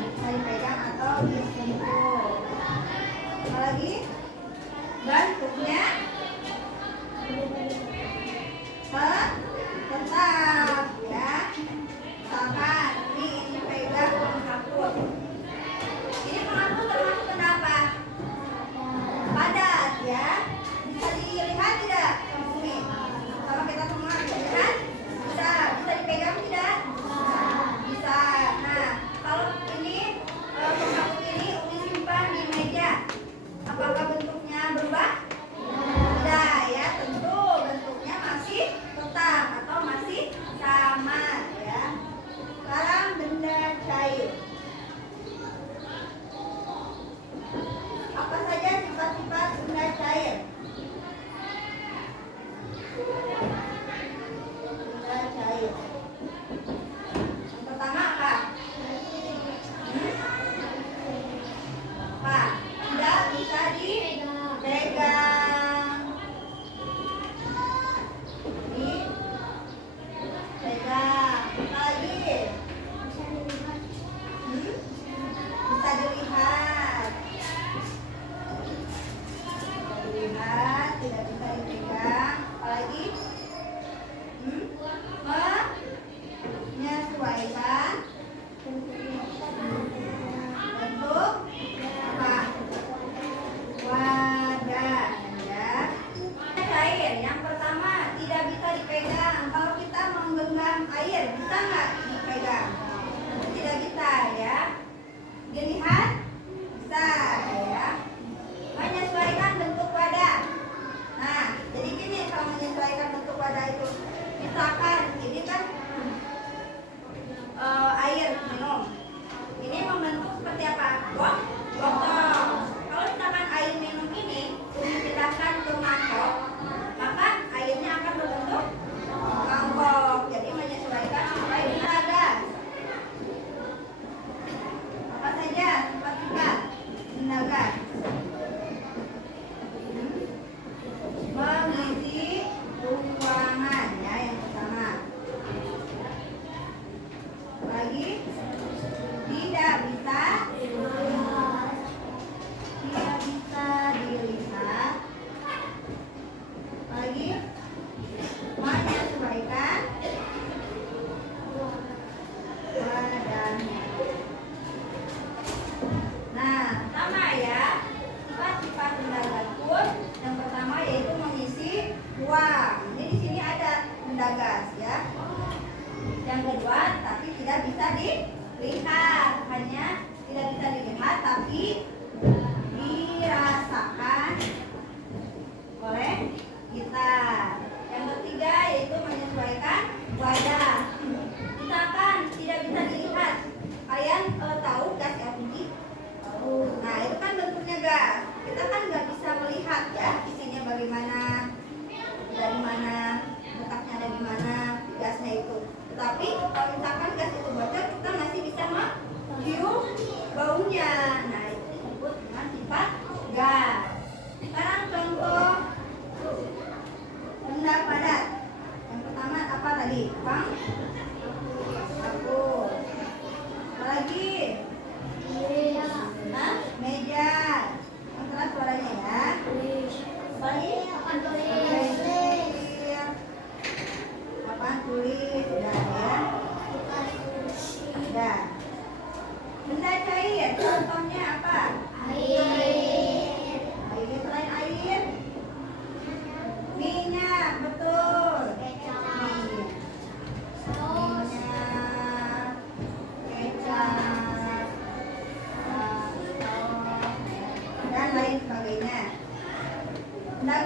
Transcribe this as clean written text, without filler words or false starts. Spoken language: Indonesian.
bisa dipegang atau disentuh. Apa lagi? Bentuknya tetap ya. Misalkan ini pegang menghapus. Ini menghapus termasuk kenapa? Padat ya. Bisa dilihat tidak? Kalau kita semua lihat, bisa dipegang tidak? Bisa. Nah, kalau ini penghapus ini Umi simpan di meja, apakah bentuknya berubah? Tidak ya, tentu bentuknya masih tetap atau masih sama ya. Sekarang benda cair. Apa saja sifat-sifat benda cair? Benda cair. Yang pertama apa? Apa? Tidak bisa dipegang. Dipegang. Apa lagi? Bisa dilihat. Dilihat, tidak bisa dipegang. Apalagi menyesuaikan bentuk apa? Wadah ya. Cair yang pertama tidak bisa dipegang. Kalau kita menggenggam air, bisa nggak dipegang? Tidak bisa ya. Dilihat bisa ya. Menyesuaikan bentuk wadah. Nah, jadi gini, kalau menyesuaikan bentuk wadah itu, misalkan ini kan air minum. Ini membentuk seperti apa? Botol. Kalau misalkan air minum ini dipindahkan ke mangkok, maka airnya akan berbentuk mangkok. Jadi menyesuaikan apa yang ada. Apa saja sifat-sifat benda gas? Mengisi ruangan ya, yang pertama. Lagi tidak bisa dilihat. Lagi menyesuaikan wadahnya. Nah, sama ya, sifat-sifat benda gas pun yang pertama yaitu mengisi ruang. Ini di sini ada benda gas ya. Yang kedua, tapi tidak bisa dilihat, hanya tidak bisa dilihat tapi dirasakan oleh kita. Yang ketiga yaitu menyesuaikan wadah. Misalkan tidak bisa dilihat, kalian tahu gas LPG? Nah, itu kan bentuknya gas. Kita kan nggak bisa melihat ya isinya bagaimana, dari mana, letaknya ada di mana gasnya itu. Tetapi kalau misalkan gas itu bocor, kita masih bisa mencium baunya. Nah, itu disebut dengan sifat gas. Sekarang contoh benda padat. Yang pertama apa tadi? Bang? Aku. Apa lagi? Meja. Yang keras suaranya ya. Apa lagi? Papan tulis. Sudah ya. Sudah. Benda cair. Contohnya apa? Air. Selain air, minyak. Betul. Minyak. Kecap, dan lain sebagainya. Benda